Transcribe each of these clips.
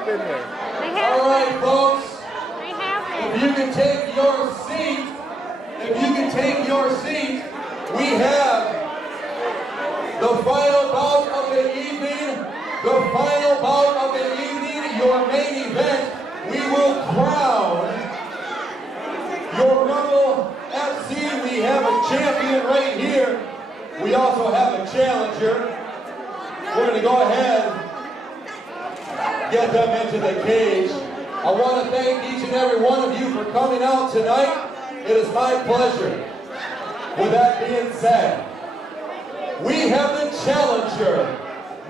step in there. All right, folks. If you can take your seat, we have the final bout of the evening. Your main event. We will crown your Rumble FC. We have a champion right here. We also have a challenger. We're going to go ahead and get them into the cage. I want to thank each and every one of you for coming out tonight. It is my pleasure. With that being said, we have the challenger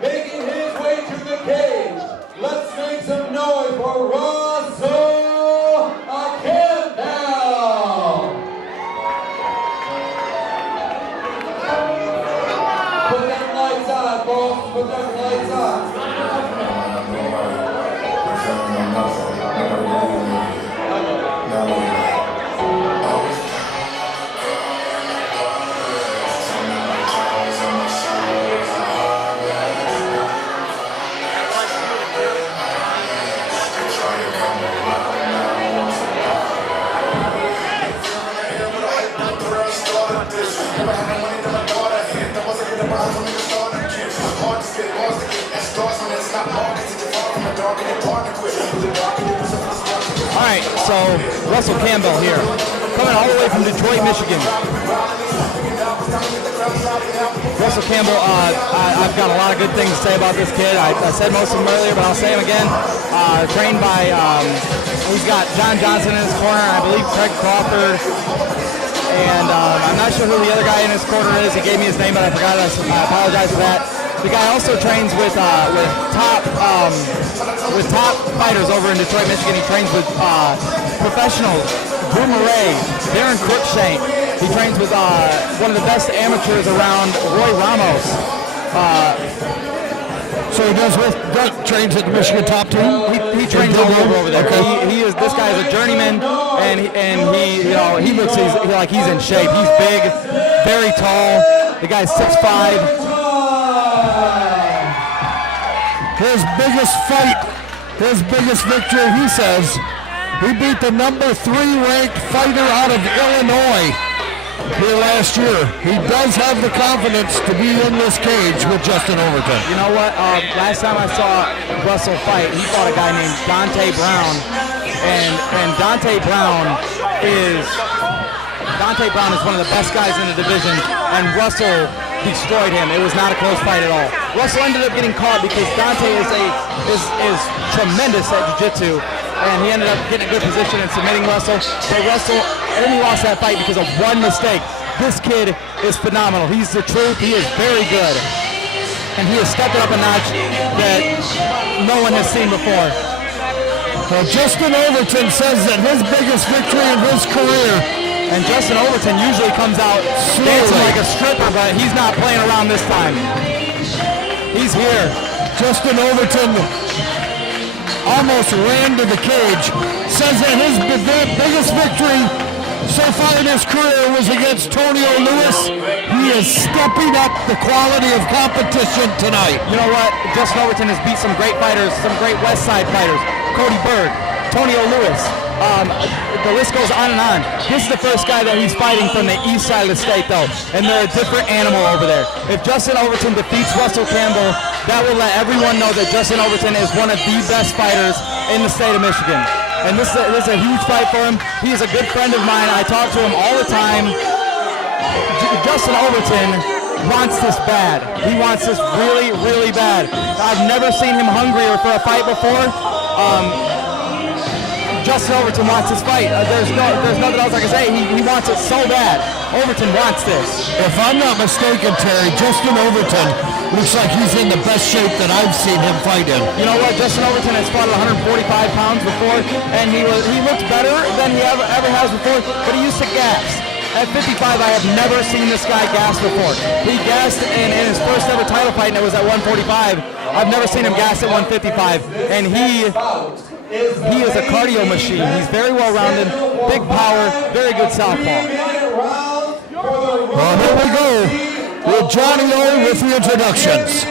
making his way to the cage. Let's make some noise for Russell Campbell. Put them lights on, folks. Put them lights on. All right, so Russell Campbell here, coming all the way from Detroit, Michigan. Russell Campbell, I've got a lot of good things to say about this kid. I said most of them earlier, but I'll say them again. Trained by, he's got John Johnson in his corner, I believe Craig Crawford, and I'm not sure who the other guy in his corner is. He gave me his name, but I forgot it. I apologize for that. The guy also trains with top fighters over in Detroit, Michigan. He trains with professionals, Drew Murray, Darren Cruikshank. He trains with one of the best amateurs around, Roy Ramos. So he trains at the Michigan top team. He trains all over there. Okay. This guy is a journeyman, and he looks like he's in shape. He's big, very tall. The guy's 6'5". His biggest fight, his biggest victory, he says, he beat the number 3 ranked fighter out of Illinois here last year. He does have the confidence to be in this cage with Justin Overton. You know what? Last time I saw Russell fight, he fought a guy named Dante Brown, and Dante Brown is one of the best guys in the division, and Russell destroyed him. It was not a close fight at all. Russell ended up getting caught because Dante is tremendous at jiu-jitsu, and he ended up getting a good position and submitting Russell. But Russell only lost that fight because of one mistake. This kid is phenomenal. He's the truth. He is very good, and he has stepped up a notch that no one has seen before. Well, Justin Overton says that his biggest victory in his career. And Justin Overton usually comes out dancing like a stripper, but he's not playing around this time. He's here. Justin Overton almost ran to the cage. Says that his biggest victory so far in his career was against Tonio Lewis. He is stepping up the quality of competition tonight. You know what? Justin Overton has beat some great fighters, some great West Side fighters. Cody Bird, Tonio Lewis. The list goes on and on. This is the first guy that he's fighting from the east side of the state, though, and they're a different animal over there. If Justin Overton defeats Russell Campbell, that will let everyone know that Justin Overton is one of the best fighters in the state of Michigan. And this is a huge fight for him. He is a good friend of mine. I talk to him all the time. Justin Overton wants this bad. He wants this really, really bad. I've never seen him hungrier for a fight before. Justin Overton wants this fight. There's nothing else I can say. He wants it so bad. Overton wants this. If I'm not mistaken, Terry, Justin Overton looks like he's in the best shape that I've seen him fight in. You know what? Justin Overton has fought at 145 pounds before, and he looked better than he ever has before, but he used to gas. At 55, I have never seen this guy gas before. He gassed in his first ever title fight, and it was at 145. I've never seen him gas at 155, and he is a cardio machine. He's very well-rounded, big power, very good southpaw. Well, here we go with Johnny O with the introductions.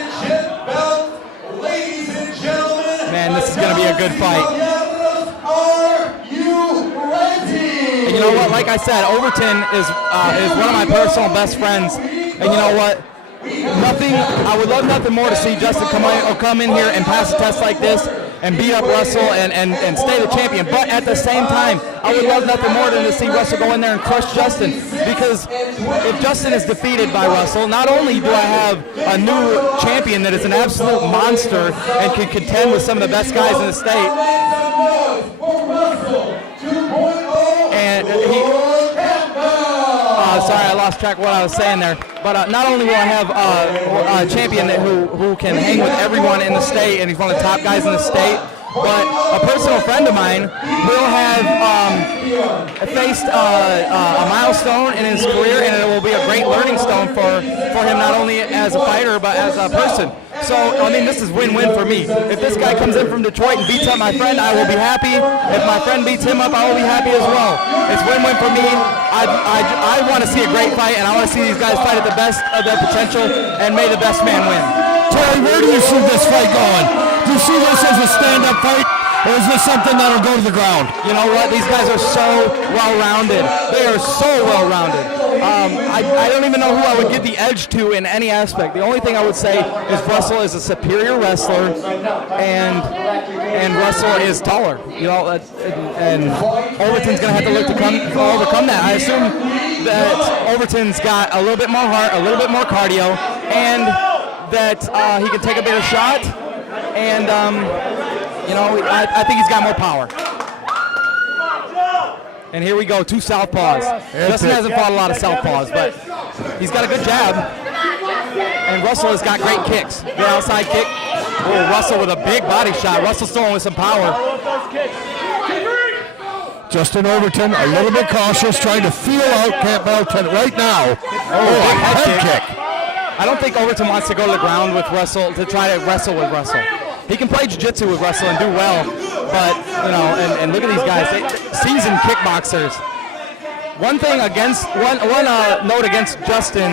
Man, this is going to be a good fight. Are you ready? And you know what? Like I said, Overton is one of my personal best friends. And you know what? I would love nothing more to see Justin come in here and pass a test like this and beat up Russell and stay the champion. But at the same time, I would love nothing more than to see Russell go in there and crush Justin. Because if Justin is defeated by Russell, not only do I have a new champion that is an absolute monster and can contend with some of the best guys in the state, and sorry, I lost track of what I was saying there. But not only will I have a champion who can hang with everyone in the state, and he's one of the top guys in the state, but a personal friend of mine will have faced a milestone in his career, and it will be a great learning stone for him, not only as a fighter, but as a person. So, I mean, this is win-win for me. If this guy comes in from Detroit and beats up my friend, I will be happy. If my friend beats him up, I will be happy as well. It's win-win for me. I want to see a great fight, and I want to see these guys fight at the best of their potential, and may the best man win. Terry, where do you see this fight going? Do you see this as a stand-up fight, or is this something that'll go to the ground? You know what? These guys are so well-rounded. They are so well-rounded. I don't even know who I would give the edge to in any aspect. The only thing I would say is Russell is a superior wrestler, and Russell is taller. You know, and Overton's going to have to look to overcome that. I assume that Overton's got a little bit more heart, a little bit more cardio, and that he can take a bigger shot. And you know, I think he's got more power. And here we go, 2 southpaws. Justin hasn't fought a lot of southpaws, but he's got a good jab. And Russell has got great kicks. Good outside kick. Oh, Russell with a big body shot. Russell's throwing with some power. Justin Overton a little bit cautious, trying to feel out Campbell right now. Oh, head kick. I don't think Overton wants to go to the ground with Russell to try to wrestle with Russell. He can play jiu-jitsu with Russell and do well, but, you know, and look at these guys, seasoned kickboxers. One note against Justin,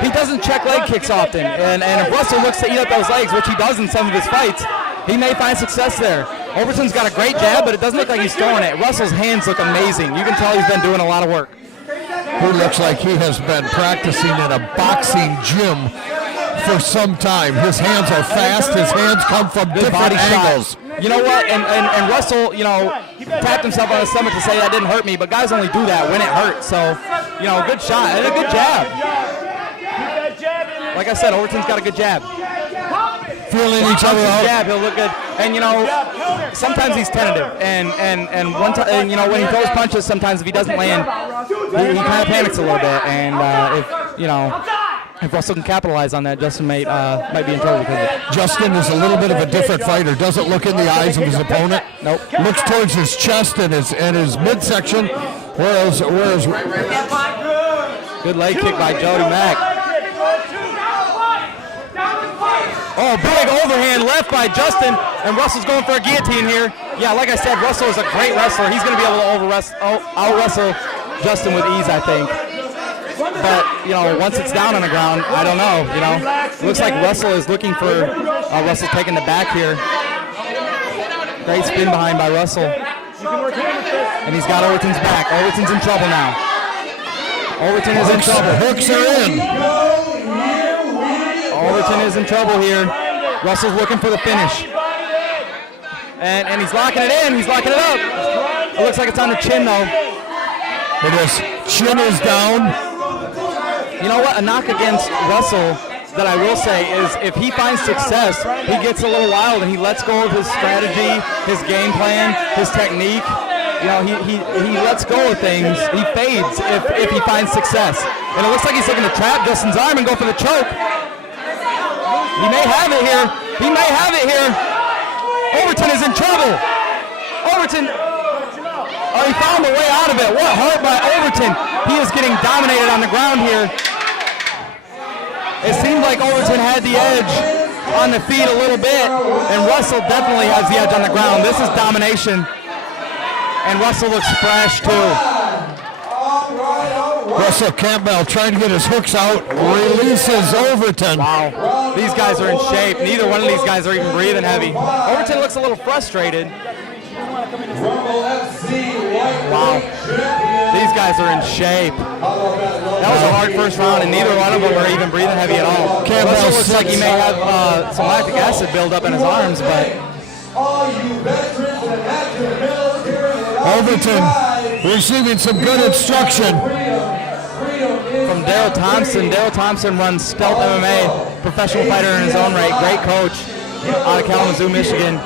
he doesn't check leg kicks often, and if Russell looks to eat up those legs, which he does in some of his fights, he may find success there. Overton's got a great jab, but it doesn't look like he's throwing it. Russell's hands look amazing. You can tell he's been doing a lot of work. He looks like he has been practicing in a boxing gym for some time. His hands are fast. His hands come from different angles. You know what? And Russell, you know, tapped himself on his stomach to say that didn't hurt me, but guys only do that when it hurts. So, you know, good shot and a good jab. Like I said, Overton's got a good jab. Feeling each other out. Jab, he'll look good. And you know, sometimes he's tentative. And one time, and you know, when he throws punches, sometimes if he doesn't land, he kind of panics a little bit. And if Russell can capitalize on that, Justin might be in trouble because of it. Justin is a little bit of a different fighter. Doesn't look in the eyes of his opponent. Nope. Looks towards his chest and his midsection. Whereas good leg kick by Jody Mack. Oh, big overhand left by Justin, and Russell's going for a guillotine here. Yeah, like I said, Russell is a great wrestler. He's going to be able to out-wrestle Justin with ease, I think. But, you know, once it's down on the ground, I don't know, you know. It looks like Russell is looking for Russell taking the back here. Great spin behind by Russell. And he's got Overton's back. Overton's in trouble now. Overton is in trouble. Hooks are in. Overton is in trouble here. Russell's looking for the finish. And he's locking it in. He's locking it up. It looks like it's on the chin, though. It is. Chin is down. You know what? A knock against Russell that I will say is if he finds success, he gets a little wild and he lets go of his strategy, his game plan, his technique. You know, he lets go of things. He fades if he finds success. And it looks like he's looking to trap Justin's arm and go for the choke. He may have it here. He may have it here. Overton is in trouble. Overton. Oh, he found a way out of it. What heart by Overton. He is getting dominated on the ground here. It seemed like Overton had the edge on the feet a little bit, and Russell definitely has the edge on the ground. This is domination, and Russell looks fresh too. Russell Campbell trying to get his hooks out, releases Overton. Wow. These guys are in shape. Neither one of these guys are even breathing heavy. Overton looks a little frustrated. Wow. These guys are in shape. That was a hard first round, and neither one of them are even breathing heavy at all. Campbell looks like he may have some lactic acid buildup in his arms, but Overton receiving some good instruction from Daryl Thompson. Daryl Thompson runs Stealth MMA, professional fighter in his own right, great coach out of Kalamazoo, Michigan.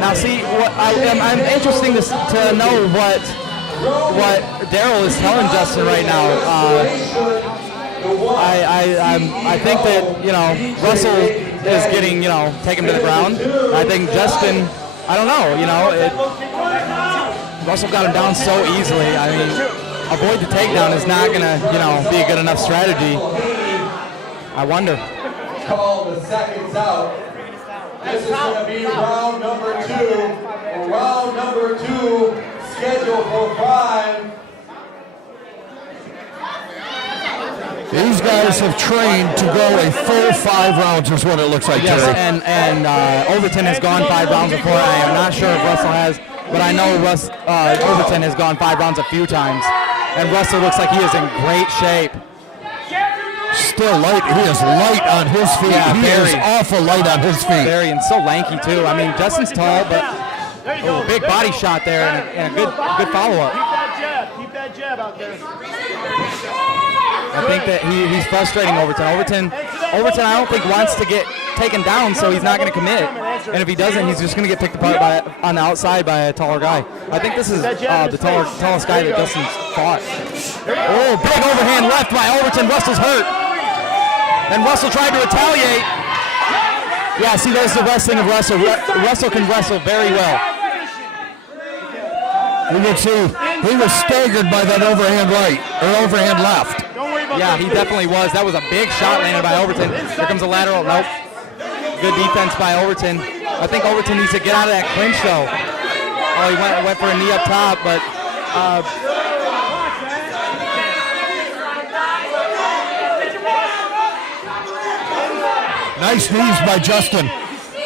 Now, see, I'm interested to know what Daryl is telling Justin right now. I think that Russell is getting take him to the ground. I think Justin, I don't know, Russell got him down so easily. I mean, avoid the takedown is not gonna be a good enough strategy. I wonder. Call the seconds out. This is going to be round number 2. Round number 2, scheduled for 5. These guys have trained to go a full 5 rounds is what it looks like, yes, Terry. and Overton has gone 5 rounds before. I am not sure if Russell has, but I know Overton has gone 5 rounds a few times. And Russell looks like he is in great shape. Still light. He is light on his feet. Yeah, he is awful light on his feet. Very, and so lanky too. I mean, Justin's tall, but big body shot there and a good follow-up. Keep that jab out there. I think that he's frustrating Overton. Overton, I don't think wants to get taken down, so he's not going to commit. And if he doesn't, he's just going to get picked apart on the outside by a taller guy. I think this is the tallest guy that Justin's fought. Oh, big overhand left by Overton. Russell's hurt. And Russell tried to retaliate. Yeah, see, there's the wrestling of Russell. Russell can wrestle very well. You can see he was staggered by that overhand right, or overhand left. Yeah, he definitely was. That was a big shot landed by Overton. Here comes a lateral. Nope. Good defense by Overton. I think Overton needs to get out of that clinch, though. Oh, he went for a knee up top, but nice knees by Justin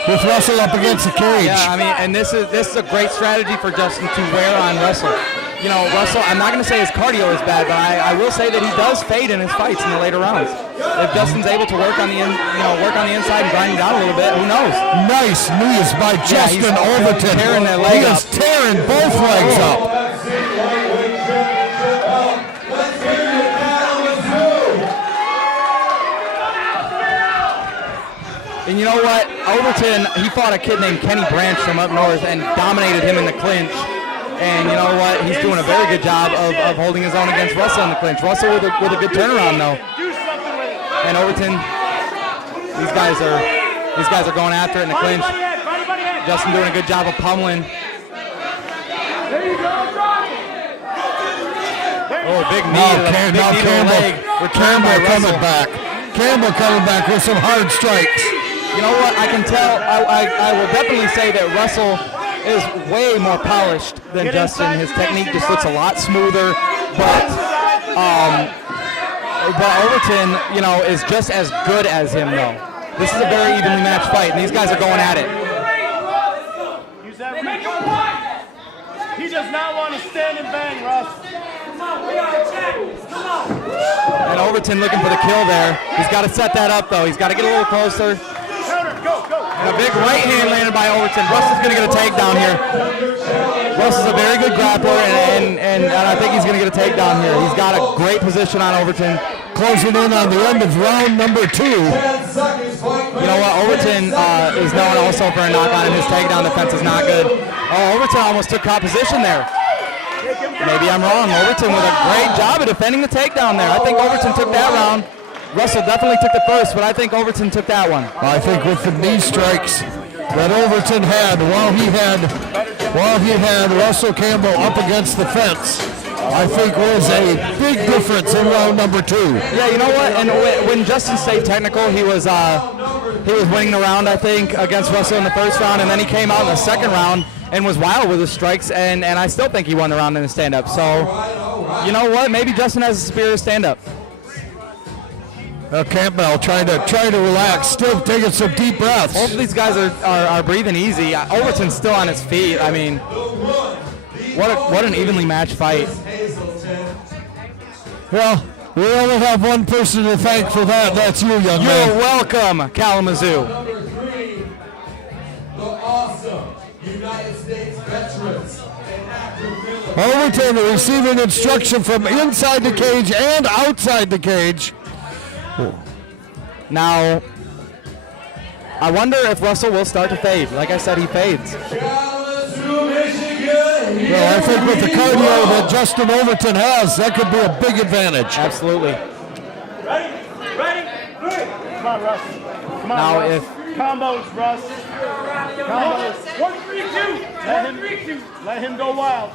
with Russell up against the cage. Yeah, I mean, and this is a great strategy for Justin to wear on Russell. Russell, I'm not going to say his cardio is bad, but I will say that he does fade in his fights in the later rounds. If Justin's able to work on the inside and grind him down a little bit, who knows? Nice knees by Justin Overton. Tearing that leg up. He is tearing both legs up. And you know what? Overton, he fought a kid named Kenny Branch from up north and dominated him in the clinch. And you know what? He's doing a very good job of holding his own against Russell in the clinch. Russell with a good turnaround though. And Overton, these guys are going after it in the clinch. Justin doing a good job of pummeling. Oh, big knee to the leg. Campbell coming back. Campbell coming back with some hard strikes. You know what? I can tell. I will definitely say that Russell is way more polished than Justin. His technique just looks a lot smoother, but Overton, is just as good as him, though. This is a very evenly matched fight, and these guys are going at it. He does not want to stand and bang, Russ. Come on, we are champions. Come on. And Overton looking for the kill there. He's got to set that up, though. He's got to get a little closer. And a big right hand landed by Overton. Russell's going to get a takedown here. Russell's a very good grappler, and I think he's going to get a takedown here. He's got a great position on Overton. Closing in on the end of round number 2. You know what? Overton is known also for a knockout, and his takedown defense is not good. Oh, Overton almost took top position there. Maybe I'm wrong. Overton with a great job of defending the takedown there. I think Overton took that round. Russell definitely took the first, but I think Overton took that one. I think with the knee strikes that Overton had while he had Russell Campbell up against the fence, I think was a big difference in round number 2. Yeah, you know what? And when Justin stayed technical, he was winning the round, I think, against Russell in the first round, and then he came out in the second round and was wild with his strikes, and I still think he won the round in the stand-up. So, you know what? Maybe Justin has a superior stand-up. Campbell trying to relax, still taking some deep breaths. Both of these guys are breathing easy. Overton's still on his feet. I mean, what an evenly matched fight. Well, we only have one person to thank for that. That's you, young man. You're welcome, Kalamazoo. Number 3, the awesome United States veterans and active military. Overton receiving instruction from inside the cage and outside the cage. Now, I wonder if Russell will start to fade. Like I said, he fades. Kalamazoo, Michigan. Well, I think with the cardio that Justin Overton has, that could be a big advantage. Absolutely. Ready? Come on, Russ. Come on, Now, Russ. if Combos, Russ. Combos. 1, 3, 2. Let him go wild.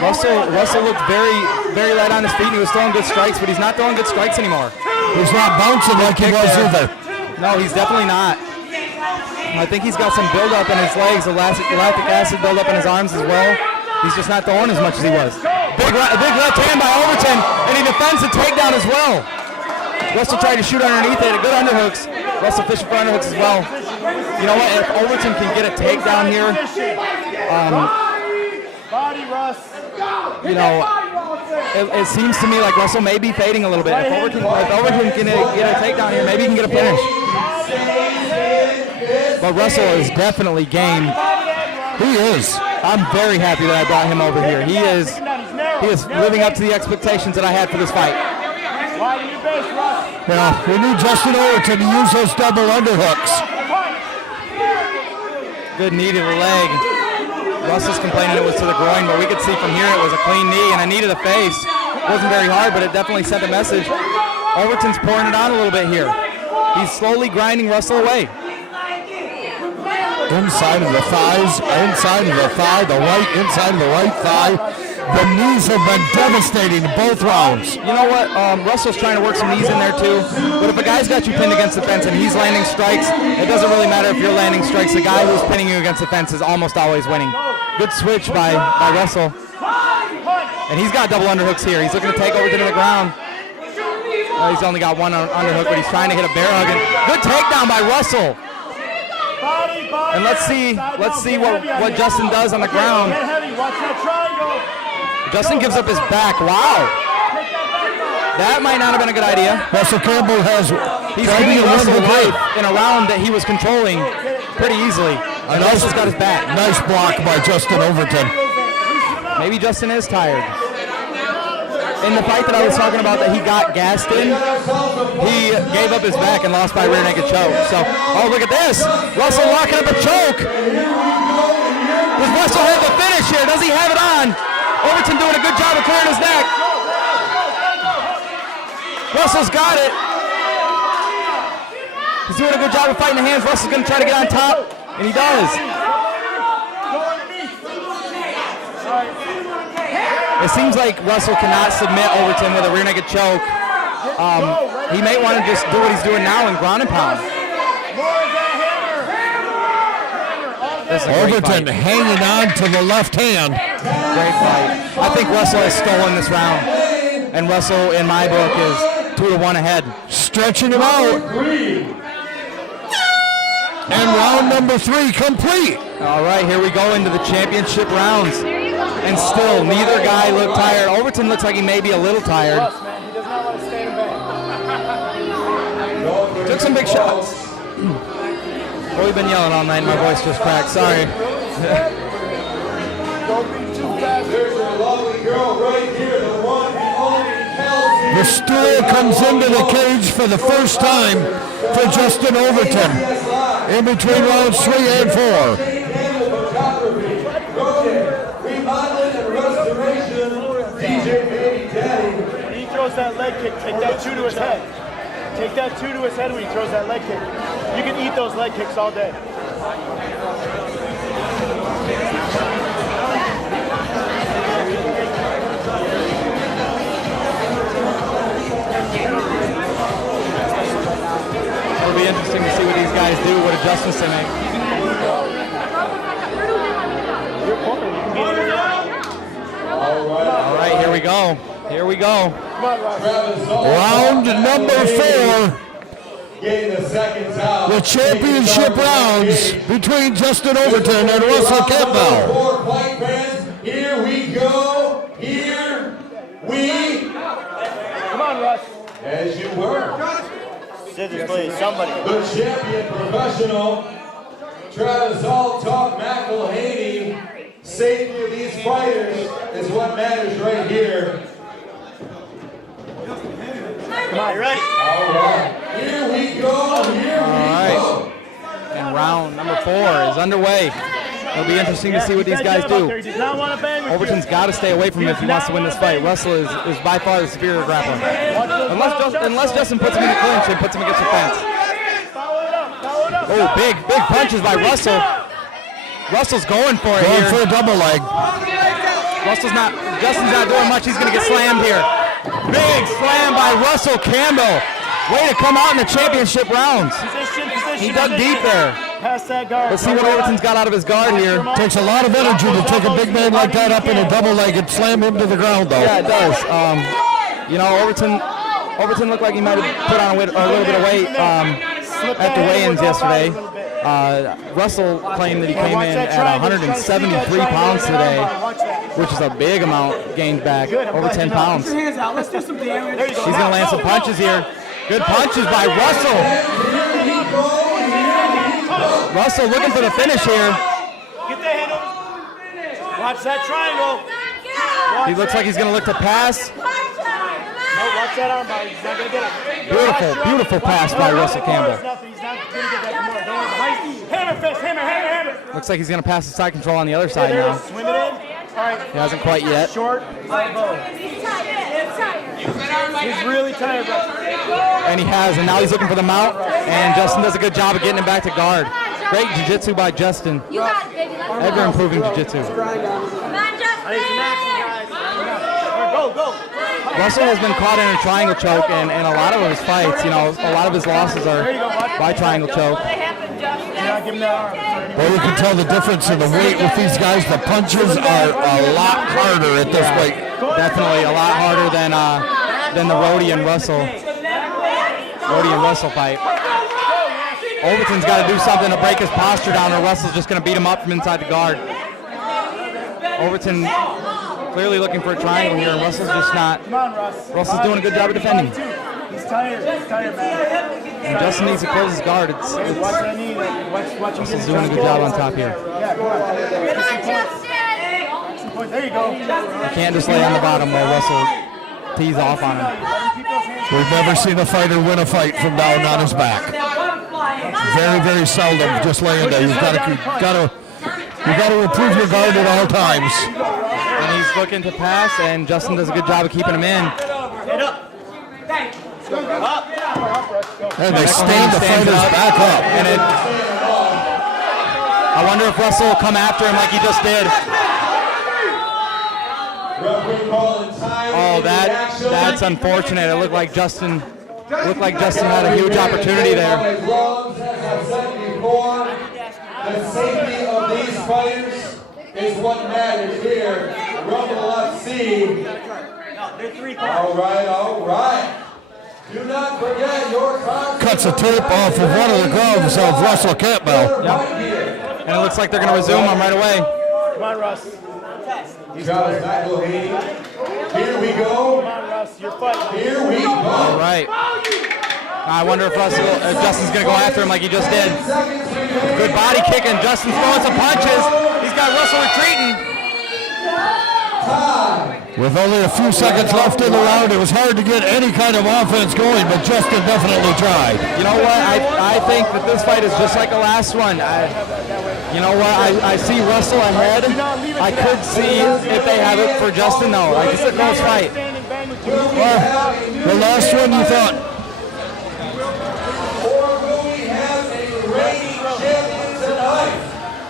Russell looked very light on his feet, and he was throwing good strikes, but he's not throwing good strikes anymore. He's not bouncing like he was either. No, he's definitely not. I think he's got some buildup in his legs, lactic acid buildup in his arms as well. He's just not throwing as much as he was. Big left hand by Overton, and he defends the takedown as well. Russell tried to shoot underneath it, good underhooks. Russell fishing for underhooks as well. You know what, if Overton can get a takedown here, Body, Russ. you know, it seems to me like Russell may be fading a little bit. If Overton can get a takedown here, maybe he can get a finish. But Russell is definitely game. He is. I'm very happy that I brought him over here. He is living up to the expectations that I had for this fight. Widen your base, Russ. Yeah, we need Justin Overton to use those double underhooks. Good knee to the leg. Russell's complaining it was to the groin, but we could see from here it was a clean knee and a knee to the face. It wasn't very hard, but it definitely sent a message. Overton's pouring it on a little bit here. He's slowly grinding Russell away. Inside of the thighs, inside of the thigh, the right inside of the right thigh. The knees have been devastating in both rounds. You know what? Russell's trying to work some knees in there too. But if a guy's got you pinned against the fence and he's landing strikes, it doesn't really matter if you're landing strikes. The guy who's pinning you against the fence is almost always winning. Good switch by Russell. And he's got double underhooks here. He's looking to take Overton to the ground. He's only got one underhook, but he's trying to hit a bear hug. And good takedown by Russell. And let's see what Justin does on the ground. Justin gives up his back. Wow. That might not have been a good idea. Russell Campbell He's giving Russell life in a round that he was controlling pretty easily. And Russell's got his back. Nice block by Justin Overton. Maybe Justin is tired. In the fight that I was talking about that he got gassed in, he gave up his back and lost by rear naked choke. So, oh, look at this. Russell locking up a choke. Does Russell have the finish here? Does he have it on? Overton doing a good job of clearing his neck. Russell's got it. He's doing a good job of fighting the hands. Russell's going to try to get on top, and he does. It seems like Russell cannot submit Overton with a rear naked choke. He may want to just do what he's doing now and ground and pound. Overton hanging on to the left hand. Great fight. I think Russell has stolen this round. And Russell, in my book, is 2-1 ahead. Stretching him out. And round number 3 complete. All right, here we go into the championship rounds. And still, neither guy looked tired. Overton looks like he may be a little tired. Took some big shots. Well, we've been yelling all night. My voice just cracked. Sorry. The stool comes into the cage for the first time for Justin Overton in between rounds 3 and 4. When he throws that leg kick, take that 2 to his head. Take that 2 to his head when he throws that leg kick. You can eat those leg kicks all day. It'll be interesting to see what these guys do, what adjustments they make. All right, here we go. Here we go. Come on, Rob. Round number 4. getting the seconds out. The championship rounds between Justin Overton and Russell Campbell. For fight fans, here we go. Here we. Come on, Russ. As you were. Scissors, please. Somebody. The champion professional, Travis Talk McElhaney. Safety of these fighters is what matters right here. Come on, you ready? All right. Here we go. Here we go. And round number 4 is underway. It'll be interesting to see what these guys do. Overton's got to stay away from him if he wants to win this fight. Russell is by far the superior grappler. Unless Justin puts him in the clinch and puts him against the fence. Oh, big punches by Russell. Russell's going for it here. Going for a double leg. Justin's not doing much. He's going to get slammed here. Big slam by Russell Campbell. Way to come out in the championship rounds. He dug deep there. Let's see what Overton's got out of his guard here. Takes a lot of energy to take a big man like that up in a double leg and slam him to the ground, though. Yeah, it does. Overton looked like he might have put on a little bit of weight at the weigh-ins yesterday. Russell claimed that he came in at 173 pounds today, which is a big amount gained back, over 10 pounds. He's going to land some punches here. Good punches by Russell. Russell looking for the finish here. Get the hand over. Watch that triangle. He looks like he's going to look to pass. No, watch that arm bar. He's not going to get it. Beautiful pass by Russell Campbell. He's not going to get that tomorrow. Hammer fist, hammer. Looks like he's going to pass the side control on the other side now. Swim it in. All right. He hasn't quite yet. Short. He's really tired, bro. And he has, and now he's looking for the mount, and Justin does a good job of getting him back to guard. Great jiu-jitsu by Justin. Ever improving jiu-jitsu. Go. Russell has been caught in a triangle choke, and a lot of his fights, a lot of his losses are by triangle choke. Well, you can tell the difference in the weight with these guys. The punches are a lot harder at this weight. Definitely a lot harder than the Rhodey and Russell fight. Overton's got to do something to break his posture down, or Russell's just going to beat him up from inside the guard. Overton clearly looking for a triangle here, and Russell's just not. Russell's doing a good job of defending. He's tired, man. And Justin needs to close his guard. Russell's doing a good job on top here. There you go. You can't just lay on the bottom while Russell tees off on him. We've never seen a fighter win a fight from down on his back. Very, very seldom just laying there. You've got to improve your guard at all times. And he's looking to pass, and Justin does a good job of keeping him in. And they stand the fighters back up. And I wonder if Russell will come after him like he just did. Oh, that's unfortunate. It looked like Justin had a huge opportunity there. As I said before, the safety of these fighters is what matters here. Rumble FC. All right. Do not forget your sponsor. Cuts a tape off of one of the gloves of Russell Campbell. Yep. And it looks like they're going to resume them right away. Come on, Russ. Travis McElhaney. Here we go. Come on, Russ. You're fighting. Here we go. All right. I wonder if Justin's going to go after him like he just did. Good body kick, and Justin's throwing some punches. He's got Russell retreating. With only a few seconds left in the round, it was hard to get any kind of offense going, but Justin definitely tried. You know what? I think that this fight is just like the last one. I see Russell ahead. I could see if they have it for Justin, though. It's a close fight. Well, the last one you thought,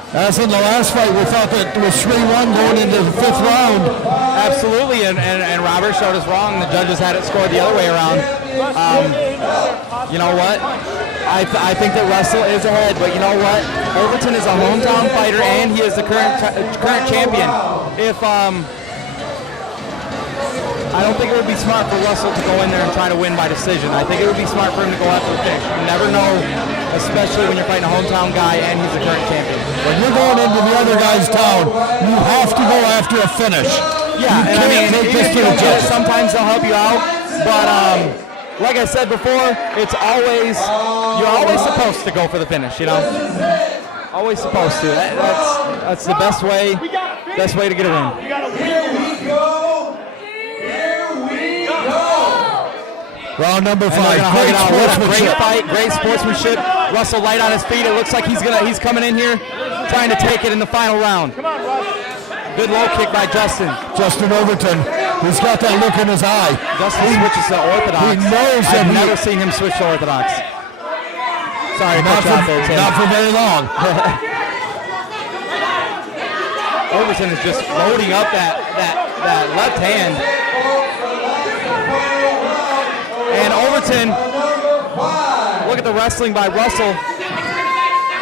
as in the last fight, we thought that it was 3-1 going into the 5th round. Absolutely, and Robert showed us wrong. The judges had it scored the other way around. You know what? I think that Russell is ahead, but you know what? Overton is a hometown fighter, and he is the current champion. I I don't think it would be smart for Russell to go in there and try to win by decision. I think it would be smart for him to go after the finish. You never know, especially when you're fighting a hometown guy and he's the current champion. When you're going into the other guy's town, you have to go after a finish. Yeah, you and I mean, take even this if to you the don't get it, judges. sometimes they'll help you out. But like I said before, it's always, you're always supposed to go for the finish, you know? Always supposed to. That's the best way to get a win. Here we go. Here we go. Round number And 5. they're gonna hug it out. What a great sportsmanship. fight, great sportsmanship. Russell light on his feet. It looks like he's coming in here, trying to take it in the final round. Come on, Russ. Good low kick by Justin. Justin Overton, he's got that look in his eye. Justin switches to orthodox. He knows that I've he- never seen him switch to orthodox. Sorry, Not cut you out there, for, Tim. not for very long. Overton is just loading up that left hand. And Overton, look at the wrestling by Russell.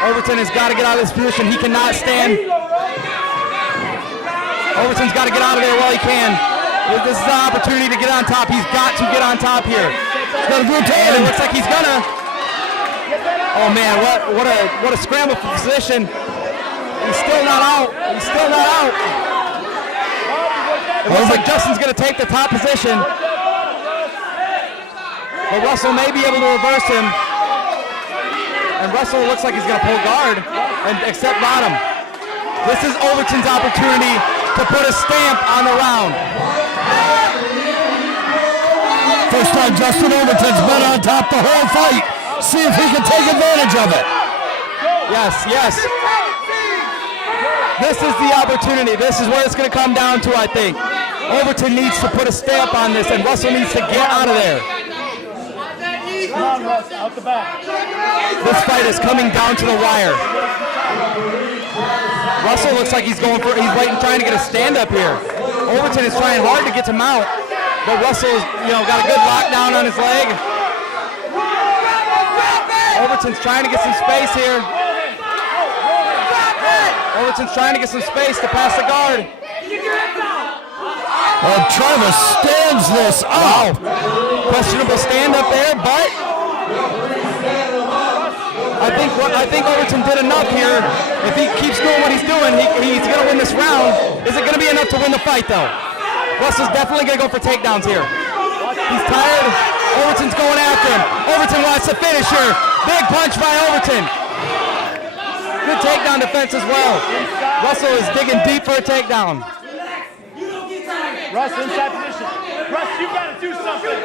Overton has got to get out of this position. He cannot stand. Overton's got to get out of there while he can. This is the opportunity to get on top. He's got to get on top here. He's got a good And it time. looks like he's gonna. Oh man, what a scramble for position. He's still not out. He's still not out. It looks like Justin's gonna take the top position. But Russell may be able to reverse him. And Russell looks like he's gonna pull guard and accept bottom. This is Overton's opportunity to put a stamp on the round. First time Justin Overton's been on top the whole fight. See if he can take advantage of it. Yes, yes. This is the opportunity. This is what it's going to come down to, I think. Overton needs to put a stamp on this, and Russell needs to get out of there. Come on, Russ, out the back. This fight is coming down to the wire. Russell looks like he's waiting, trying to get a stand up here. Overton is trying hard to get to mount, but Russell's, got a good lockdown on his leg. Overton's trying to get some space here. Overton's trying to get some space to pass the guard. And Travis stands this out. Questionable stand up there, but I think Overton did enough here. If he keeps doing what he's doing, he's going to win this round. Is it going to be enough to win the fight, though? Russell's definitely going to go for takedowns here. He's tired. Overton's going after him. Overton wants the finisher. Big punch by Overton. Good takedown defense as well. Russell is digging deep for a takedown. Russ, inside position. Russ, you got to do something.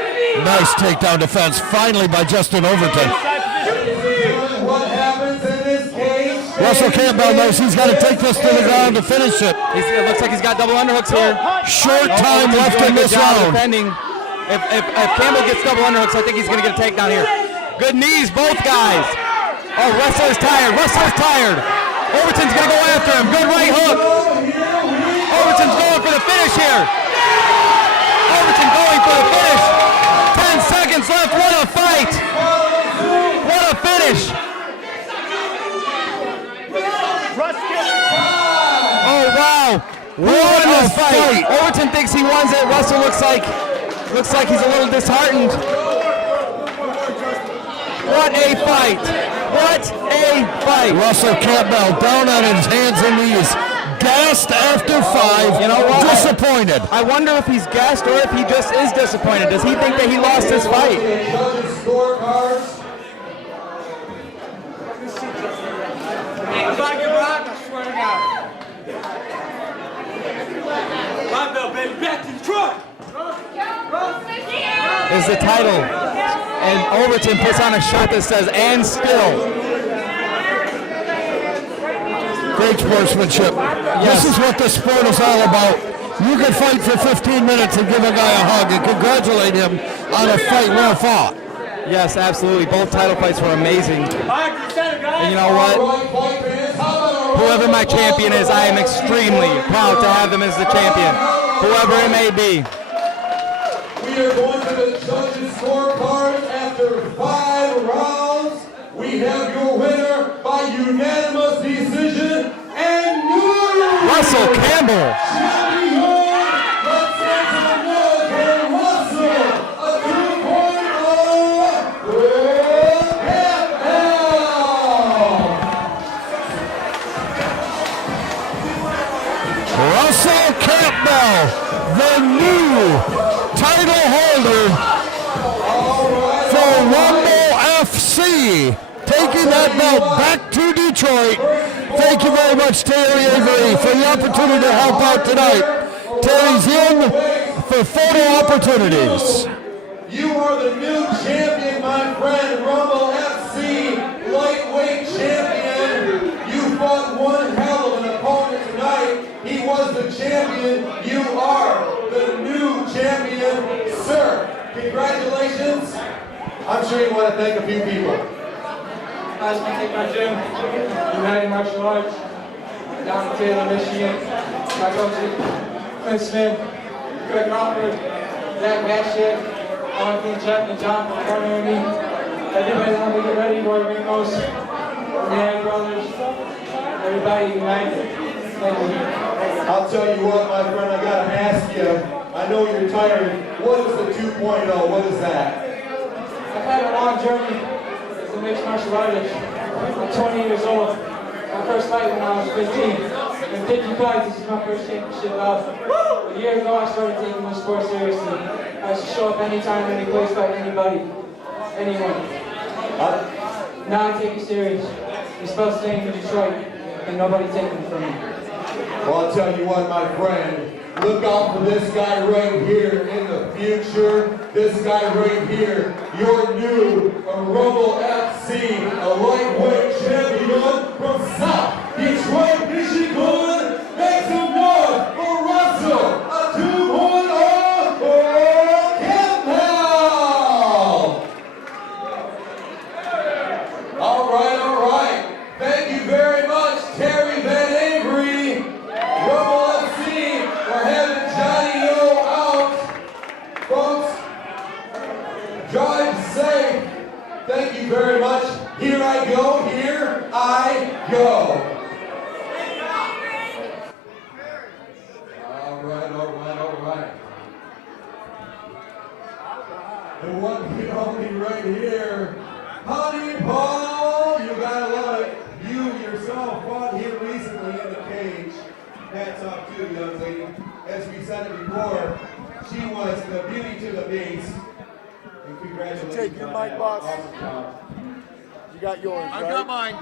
Nice takedown defense finally by Justin Overton. Inside position. What happens in this cage? Russell Campbell knows he's got to take this to the ground to finish it. It looks like he's got double underhooks here. Short time Overton's left doing in a good this job round. defending. If Campbell gets double underhooks, I think he's going to get a takedown here. Good knees, both guys. Oh, Russell's tired. Russell's tired. Overton's going to go after him. Good right hook. Overton's going for the finish here. Overton going for the finish. 10 seconds left. What a fight. What a finish. Russ, get Oh, wow. What a fight. Overton thinks he wins it. Russell looks like he's a little disheartened. What a fight. What a fight. Russell Campbell down on his hands and knees. Gassed after 5. You know what? Disappointed. I wonder if he's gassed or if he just is disappointed. Does he think that he lost his fight? Judges' scorecards. Is the title. And Overton puts on a shirt that says, "And still." Great sportsmanship. Yes. This is what this sport is all about. You can fight for 15 minutes and give a guy a hug and congratulate him on a fight well fought. Yes, absolutely. Both title fights were amazing. And you know what? Whoever my champion is, I am extremely proud to have them as the champion. Whoever it may be. We are going to the judges' scorecards after 5 rounds. We have your winner by unanimous decision and new Russell Campbell. champion. Let's get to the military FC taking that belt back to Detroit. Thank you very much, Terry Avery, for the opportunity to help out tonight. Terry's in for photo opportunities. You are the new champion, my friend, Rumble FC lightweight champion. You fought one hell of an opponent tonight. He was the champion. You are the new champion, sir. Congratulations. I'm sure you want to thank a few people. I just want to take my gym, United Martial Arts, down in Taylor, Michigan. My coaches, Clint Smith, Greg Crawford, Zach Gatshit, Anthony Jeff and John for partnering me. Everybody helped me get ready, Roy Ramos, Ryan Brothers, everybody united. Thank you. I'll tell you what, my friend, I gotta ask you. I know you're tired. What is the 2.0? What is that? I've had a long journey as a mixed martial artist. I'm 20 years old. My first fight when I was 15. And 50 fights, this is my first championship bout. A year ago, I started taking the sport seriously. I used to show up anytime, any place, fight anybody, anyone. Now I take it serious. It's about staying in Detroit, and nobody taking it from me. Well, I'll tell you what, my friend. Look out for this guy right here in the future. This guy right here, your new Rumble FC, a lightweight champion from South Detroit, Michigan. Make some noise for Russell, a 2.0 for Campbell. All right. Thank you very much, Terry Van Avery. Rumble FC, we're having Johnny O out. Folks, drive safe. Thank you very much. Here I go. All right. The one and only right here, Honey Paul. You got a lot of, you yourself fought here recently in the cage. Hats off to you, young lady. As we said it before, she was the beauty to the beast. And congratulations. Take your mic, boss. Awesome job. You got yours, right? I got mine.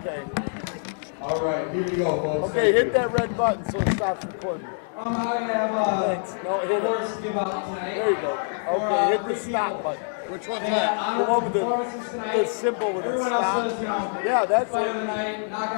Okay. All right, here you go, folks. Okay, hit that red button so it stops recording. I have Thanks. No, hit awards it. to give out tonight. There you go. Okay, hit the stop button. Which one's And that? honor The one with performances the tonight. symbol with the Everyone stop. else says, Yeah, that's fight it. of the night, knockout